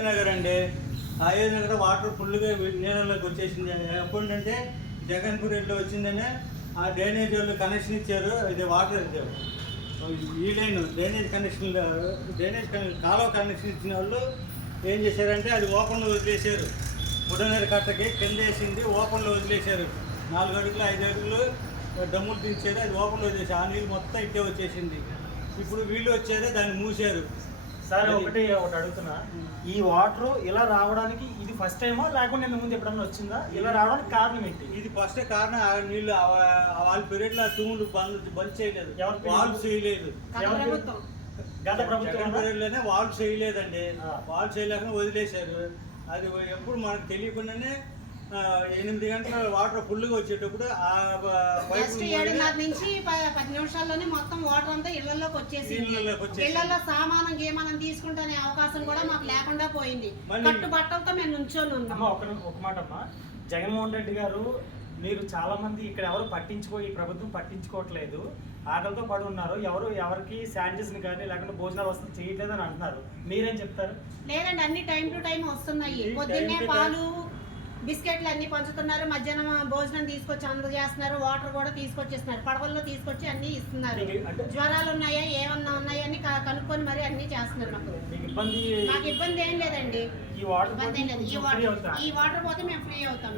నగర్ అండి. అయోధ్య వాటర్ ఫుల్గా నీళ్ళలోకి వచ్చేసింది. ఎప్పుడంటే జగన్పూర్ వెళ్ళి వచ్చిందనే ఆ డ్రైనేజ్ వాళ్ళు కనెక్షన్ ఇచ్చారు. ఇది వాటర్ ఈ line drainage connection drainage connection కాలువ కనెక్షన్ ఇచ్చిన వాళ్ళు ఏం చేశారంటే అది ఓపెన్లో వదిలేశారు. బుడనీరు కట్టకి కింద వేసింది ఓపెన్లో వదిలేశారు. నాలుగు అడుగులు ఐదు అడుగులు డమ్ములు దించారు. అది ఓపెన్లో వదిలేసారు ఆ నీళ్ళు మొత్తం ఇట్టే వచ్చేసింది. ఇప్పుడు వీళ్ళు వచ్చారు దాన్ని మూసారు సార్ ఒకటి ఒకటి అడుగుతున్నా. ఈ వాటర్ ఇలా రావడానికి ఇది ఫస్ట్ టైమా లేకుంటే ఇంతకు ముందు ఎప్పుడన్నా వచ్చిందా? ఇలా రావడానికి కారణం ఏంటి? ఇది ఫస్ట్ కారణం ఆ వాళ్ళ పీరియడ్లో తూములు బంద్ బంద్ చేయలేదు. ఎవరి period? వాళ్ళు చేయలేదు. గత ఎవరి- ప్రభుత్వం. గత జగన్ ప్రభుత్వం period లోనే వాళ్ళు చేయలేదండి. ఆ. వాళ్ళు చేయలేక వదిలేశారు. అది ఎప్పుడు మనకు తెలియకుండానే ఎనిమిది గంటల వాటర్ ఫుల్గా వచ్చేటప్పుడు ఆ పైపు జస్ట్ ఏడున్నర నుంచి పది నిమిషాల్లోనే మొత్తం వాటర్ అంతా ఇళ్ళలోకి వచ్చేసింది. ఇళ్ళలో సామానం గీమానం తీసుకుంటే అవకాశం కూడా మాకు లేకుండా పోయింది. మళ్ళీ- కట్టు బట్టలతో మేము నుంచొని అమ్మ ఉన్నాం ఒక మాట అమ్మా. జగన్మోహన్ రెడ్డి గారు మీరు చాలా మంది ఇక్కడ ఎవరు పట్టించుకో ఈ ప్రభుత్వం పట్టించుకోవట్లేదు. ఆకలితో పడి ఉన్నారు. ఎవరు ఎవరికి శానిటైజర్ కానీ లేకుంటే భోజనాలు వస్తుంది చేయట్లేదు అని అంటున్నారు. మీరేం చెప్తారు? లేదండి అన్ని టైం టు టైం వస్తున్నాయి. పొద్దున్నే time to time- పాలు బిస్కెట్లు అన్ని పంచుతున్నారు మధ్యాహ్నం భోజనం తీసుకొచ్చి అందజేస్తున్నారు వాటర్ కూడా తీసుకొచ్చేస్తున్నారు పడవల్లో తీసుకొచ్చి అన్ని ఇస్తున్నారు. జ్వరాలు ఉన్నాయా ఏమన్నా ఉన్నాయా అని కనుక్కొని మరి అన్ని చేస్తున్నారు మాకు. మీకు ఇబ్బంది ఏం లేదండి. ఈ వాటర్ ఇబ్బంది ఏం లేదు. ఈ వాటర్ ఈ వాటర్ పోతే మేము ఫ్రీ అవుతాం.